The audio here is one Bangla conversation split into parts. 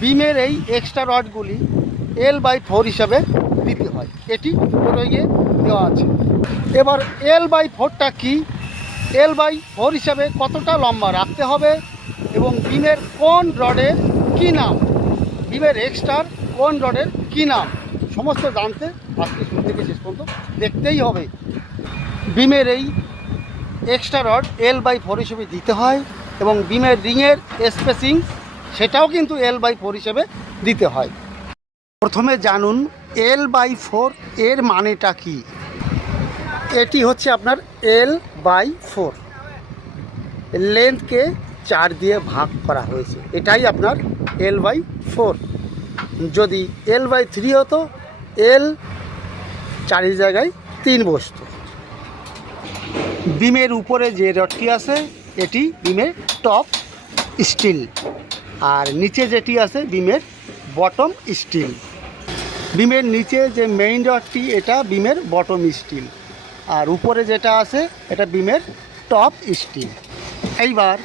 বিমের এই এক্সট্রা রডগুলি L/4 হিসাবে দিতে হয়। এটি রয়ে দেওয়া আছে। এবার L/4টা কি, L/4 হিসাবে কতটা লম্বা রাখতে হবে এবং বিমের কোন রডের কী নাম, বিমের এক্সট্রার কোন রডের কী নাম, সমস্ত জানতে আজকে শুরু থেকে শেষ পর্যন্ত দেখতেই হবে। বিমের এই এক্সট্রা রড L/4 হিসেবে দিতে হয় এবং বিমের রিংয়ের স্পেসিং সেটাও কিন্তু L/4 হিসেবে দিতে হয়। প্রথমে জানুন L/4 এর মানেটা কি। এটি হচ্ছে আপনার L/4, লেন্থকে 4 দিয়ে ভাগ করা হয়েছে, এটাই আপনার L/4। যদি L/3 হতো, L 4 জায়গায় 3 বসতো। বিমের উপরে যে রডটি আছে এটি বিমের টপ স্টিল, আর নিচে যেটি আছে বিমের বটম স্টিল। বিমের নিচে যে মেইন রডটি এটা বিমের বটম স্টিল, আর উপরে যেটা আছে এটা বিমের টপ স্টিল। এইবার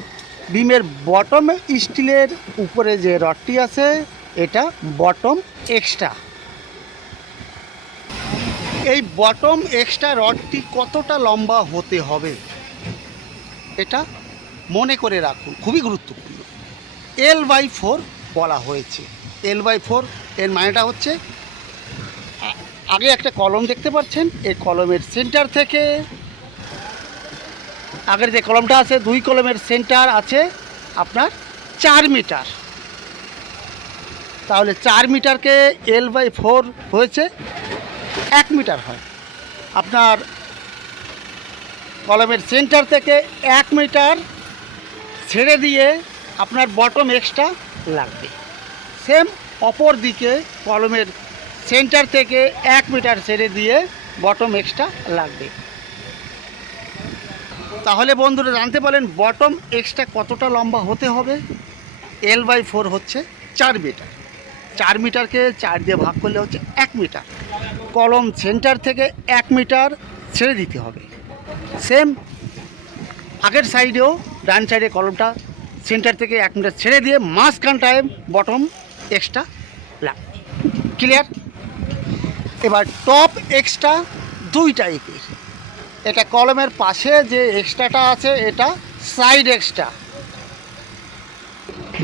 বিমের বটম স্টিলের উপরে যে রডটি আছে এটা বটম এক্সট্রা। এই বটম এক্সট্রা রডটি কতটা লম্বা হতে হবে এটা মনে করে রাখুন, খুবই গুরুত্বপূর্ণ। L/4 বলা হয়েছে। L/4 এর মানেটা হচ্ছে, আগে একটা কলম দেখতে পাচ্ছেন, এই কলমের সেন্টার থেকে, আগের যে কলমটা আছে 2 কলমের সেন্টার আছে আপনার 4 মিটার। তাহলে 4 মিটারকে L/4 হয়েছে 1 মিটার হয়। আপনার কলমের সেন্টার থেকে 1 মিটার ছেড়ে দিয়ে আপনার বটম এক্সট্রা লাগবে। সেম অপর দিকে কলমের সেন্টার থেকে 1 মিটার ছেড়ে দিয়ে বটম এক্সট্রা লাগবে। তাহলে বন্ধুরা জানতে পারলেন বটম এক্সট্রা কতটা লম্বা হতে হবে। L/4 হচ্ছে 4 মিটার, 4 মিটারকে 4 দিয়ে ভাগ করলে হচ্ছে 1 মিটার। কলম সেন্টার থেকে 1 মিটার ছেড়ে দিতে হবে। সেম আগের সাইডেও, ডান সাইডে কলমটা সেন্টার থেকে 1 মিটার ছেড়ে দিয়ে মাঝখানটায় বটম এক্সট্রা লাগবে। ক্লিয়ার? এবার টপ এক্সট্রা 2 টাইপের। এটা কলমের পাশে যে এক্সট্রাটা আছে এটা সাইড এক্সট্রা।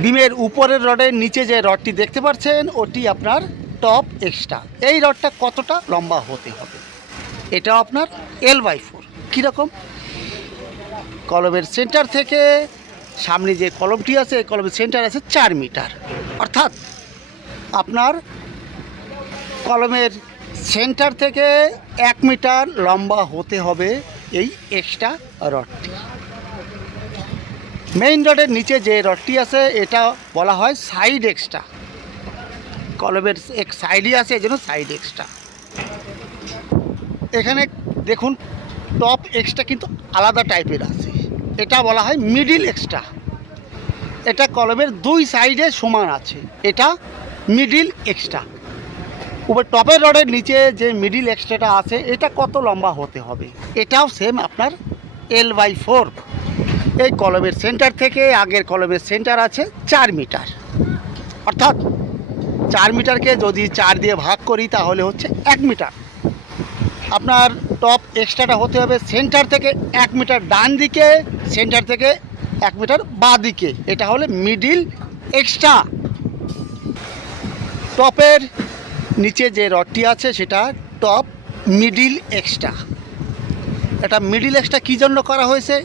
বিমের উপরের রডের নিচে যে রডটি দেখতে পাচ্ছেন ওটি আপনার টপ এক্সট্রা। এই রডটা কতটা লম্বা হতে হবে, এটা আপনার L/4। কীরকম? কলমের সেন্টার থেকে সামনে যে কলমটি আছে এই কলমের সেন্টার আছে 4 মিটার, অর্থাৎ আপনার কলমের সেন্টার থেকে 1 মিটার লম্বা হতে হবে এই এক্সট্রা রডটি। মেইন রডের নিচে যে রডটি আছে এটা বলা হয় সাইড এক্সট্রা। কলমের এক সাইডই আছে এই জন্য সাইড এক্সট্রা। এখানে দেখুন টপ এক্সট্রা কিন্তু আলাদা টাইপের আছে, এটা বলা হয় মিডিল এক্সট্রা। এটা কলমের 2 সাইডে সমান আছে, এটা মিডিল এক্সট্রা। উপর টপের রডের নিচে যে মিডিল এক্সট্রাটা আছে এটা কত লম্বা হতে হবে, এটাও সেম আপনার L/4। এই কলমের সেন্টার থেকে আগের কলমের সেন্টার আছে 4 মিটার, অর্থাৎ 4 মিটারকে যদি 4 দিয়ে ভাগ করি তাহলে হচ্ছে 1 মিটার। আপনার টপ এক্সট্রাটা হতে হবে সেন্টার থেকে 1 মিটার ডান দিকে, সেন্টার থেকে 1 মিটার বাঁ দিকে, এটা হলে মিডিল এক্সট্রা। টপের নিচে যে রডটি আছে সেটা টপ মিডিল এক্সট্রা। এটা মিডিল এক্সট্রা কী জন্য করা হয়েছে?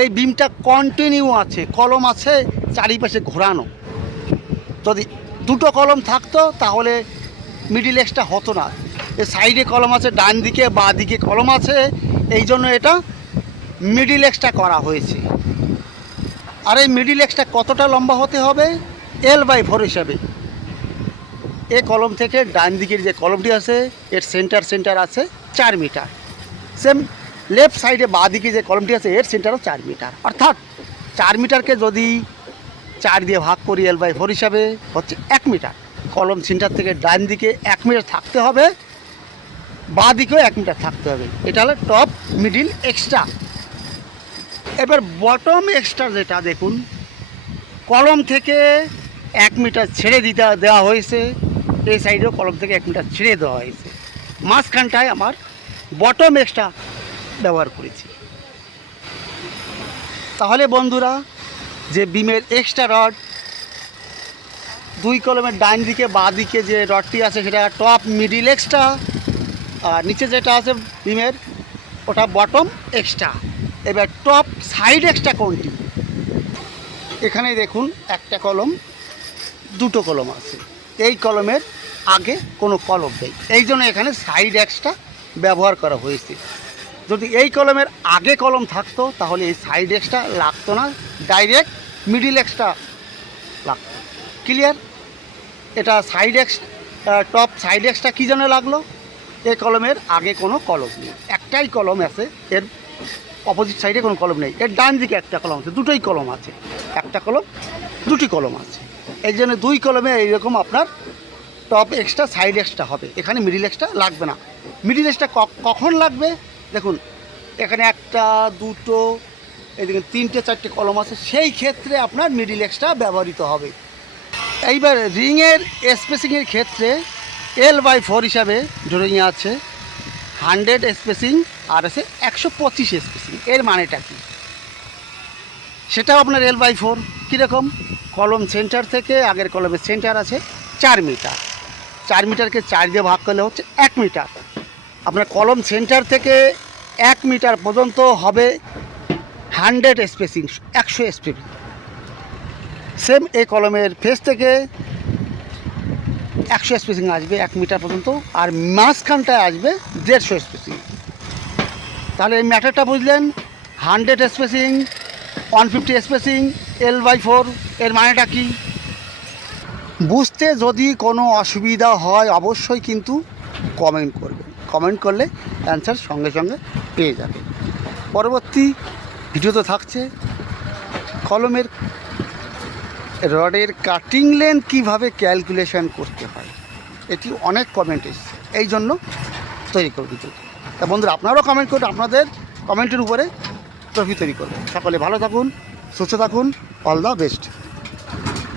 এই বিমটা কন্টিনিউ আছে, কলম আছে চারিপাশে ঘোরানো। যদি 2টো কলম থাকতো তাহলে মিডিল এক্সট্রা হতো না। এই সাইডে কলম আছে, ডান দিকে বাঁ দিকে কলম আছে, এই জন্য এটা মিডিল এক্সট্রা করা হয়েছে। আর এই মিডিল এক্সট্রা কতটা লম্বা হতে হবে L/4 হিসাবে? এই কলম থেকে ডান দিকের যে কলমটি আছে এর সেন্টার আছে 4 মিটার। সেম লেফট সাইডে বাঁ দিকে যে কলমটি আছে এর সেন্টারও 4 মিটার, অর্থাৎ 4 মিটারকে যদি 4 দিয়ে ভাগ করি L/4 হিসাবে হচ্ছে 1 মিটার। কলম সেন্টার থেকে ডান দিকে 1 মিটার থাকতে হবে, বাঁ দিকেও 1 মিটার থাকতে হবে। এটা হলো টপ মিডিল এক্সট্রা। এবার বটম এক্সট্রা যেটা দেখুন, কলম থেকে 1 মিটার ছেড়ে দেওয়া হয়েছে, এই সাইডেও কলম থেকে 1 মিটার ছেড়ে দেওয়া হয়েছে। মাঝখানটায় আমার বটম এক্সট্রা ব্যবহার করেছি। তাহলে বন্ধুরা, যে বিমের এক্সট্রা রড 2 কলমের ডান দিকে বাঁ দিকে যে রডটি আছে সেটা টপ মিডিল এক্সট্রা, আর নিচে যেটা আছে বিমের ওটা বটম এক্সট্রা। এবার টপ সাইড এক্সট্রা কোনটি? এখানে দেখুন একটা কলম, 2টো কলম আছে। এই কলমের আগে কোনো কলম নেই, এই জন্য এখানে সাইড এক্সট্রা ব্যবহার করা হয়েছে। যদি এই কলমের আগে কলম থাকতো তাহলে এই সাইড এক্সট্রা লাগতো না, ডাইরেক্ট মিডিল এক্সট্রা লাগতো। ক্লিয়ার? এটা সাইড টপ সাইড এক্সট্রা কী জন্য লাগলো? এই কলমের আগে কোনো কলম নেই, একটাই কলম আছে, এর অপোজিট সাইডে কোনো কলম নেই। এর ডান দিকে একটা কলম আছে, 2টোই কলম আছে, একটা কলম 2টি কলম আছে। এই জন্য 2 কলমে এইরকম আপনার টপ এক্সট্রা সাইড এক্সট্রা হবে, এখানে মিডিল এক্সট্রা লাগবে না। মিডিল এক্সট্রা কখন লাগবে? দেখুন এখানে 1, 2, এদিকে 3টে 4টে কলম আছে, সেই ক্ষেত্রে আপনার মিডিল এক্সট্রা ব্যবহৃত হবে। এইবার রিংয়ের স্পেসিংয়ের ক্ষেত্রে L/4 হিসাবে ড্রয়িং আছে 100 স্পেসিং আর আছে 125 স্পেসিং। এর মানেটা কি? সেটাও আপনার L/4। কীরকম? কলম সেন্টার থেকে আগের কলমের সেন্টার আছে 4 মিটার, 4 মিটারকে 4 দিয়ে ভাগ করলে হচ্ছে 1 মিটার। আপনার কলম সেন্টার থেকে 1 মিটার পর্যন্ত হবে 100 স্পেসিং, 100 স্পেসিং। সেম এই কলমের ফেস থেকে 100 স্পেসিং আসবে 1 মিটার পর্যন্ত, আর মাঝখানটায় আসবে 150 স্পেসিং। তাহলে এই ম্যাটারটা বুঝলেন, 100 স্পেসিং, 150 স্পেসিং, L/4 এর মানেটা কি? বুঝতে যদি কোনো অসুবিধা হয় অবশ্যই কিন্তু কমেন্ট করবেন, কমেন্ট করলে অ্যান্সার সঙ্গে সঙ্গে পেয়ে যাবেন। পরবর্তী ভিডিওতে থাকছে কলমের রডের কাটিং লেন্থ কীভাবে ক্যালকুলেশন করতে হয়, এটি অনেক কমেন্ট এসছে, এই জন্য তৈরি করব ভিডিও। তা বন্ধুরা, আপনারাও কমেন্ট করুন, আপনাদের কমেন্টের উপরে ট্রফি তৈরি করবেন। সকলে ভালো থাকুন, সুস্থ থাকুন, অল দ্য বেস্ট।